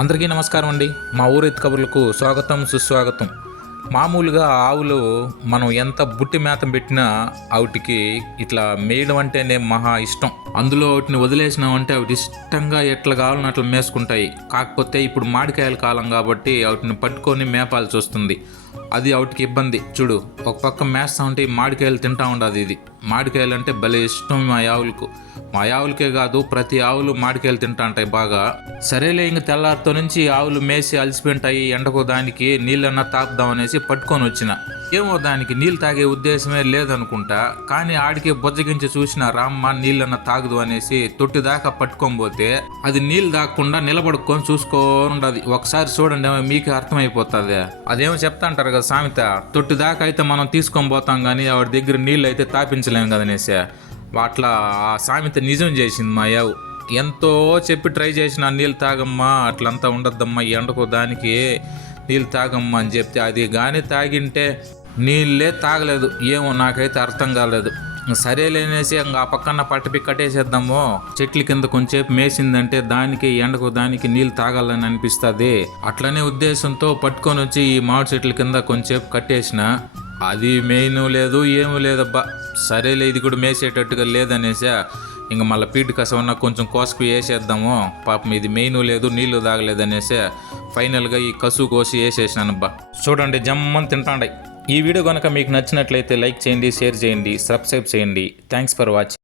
అందరికీ నమస్కారం అండి. మా ఊరు ఎత్తు కబుర్లకు స్వాగతం సుస్వాగతం. మామూలుగా ఆవులు మనం ఎంత బుట్టి మేతం పెట్టినా వాటికి ఇట్లా మేయడం అంటేనే మహా ఇష్టం. అందులో వాటిని వదిలేసినామంటే అవి ఇష్టంగా ఎట్లా కావాలని అట్లా మేసుకుంటాయి. కాకపోతే ఇప్పుడు మామిడికాయల కాలం కాబట్టి వాటిని పట్టుకొని మేపాల్సి వస్తుంది. అది వాటికి ఇబ్బంది. చూడు, ఒక పక్క మేస్తా ఉంటే మామిడికాయలు తింటా ఉండదు. ఇది మామిడికాయలు అంటే భలే ఇష్టం మా ఆవులకే కాదు, ప్రతి ఆవులు మామిడికాయలు తింటా ఉంటాయి బాగా. సరేలే, ఇంక తెల్లారితో నుంచి ఆవులు మేసి అలసిపోయింటాయి, ఎండకు దానికి నీళ్ళన్నా తాపుదామనేసి పట్టుకొని వచ్చిన. ఏమో దానికి నీళ్ళు తాగే ఉద్దేశమే లేదనుకుంటా, కానీ ఆడికి బొజ్జగించి చూసిన రామ్మ నీళ్ళన్నా తాగదు అనేసి తొట్టి దాకా పట్టుకొని పోతే అది నీళ్ళు తాగకుండా నిలబడుకొని చూసుకోండి. ఒకసారి చూడండి, మీకు అర్థమైపోతుంది. అదేమో చెప్తా అంటారు కదా సామెత, తొట్టి దాకా అయితే మనం తీసుకొని పోతాం కానీ ఆవిడ దగ్గర నీళ్ళు అయితే తాపించలేము కదనేసి. అట్లా ఆ సామెత నిజం చేసింది మా యావు. ఎంతో చెప్పి ట్రై చేసిన నీళ్ళు తాగమ్మా, అట్లంతా ఉండద్దమ్మా, ఎండకు దానికి నీళ్ళు తాగమ్మా అని చెప్తే అది కానీ తాగింటే నీళ్ళే తాగలేదు. ఏమో నాకైతే అర్థం కాలేదు. సరేలేనేసి ఆ పక్కన పట్టపి కట్టేసేద్దాము, చెట్ల కింద కొంచెంసేపు మేసిందంటే దానికి ఎండకు దానికి నీళ్ళు తాగాలని అనిపిస్తుంది. అట్లనే ఉద్దేశంతో పట్టుకొని వచ్చి ఈ మామిడి చెట్ల కింద కొంచెంసేపు కట్టేసిన. అది మెయిన్ లేదు, ఏమీ లేదబ్బా. సరేలే, ఇది కూడా మేసేటట్టుగా లేదనేసి ఇంక మళ్ళీ పీటు కసవన్నా కొంచెం కోసుకు వేసేద్దాము, పాపం ఇది మెయిన్ లేదు నీళ్లు తాగలేదనేసి ఫైనల్గా ఈ కసు కోసి వేసేసినానబ్బా. చూడండి, జమ్మని తింటాండాయి. ఈ వీడియో కనుక మీకు నచ్చినట్లయితే లైక్ చేయండి, షేర్ చేయండి, సబ్స్క్రైబ్ చేయండి. Thanks for watching.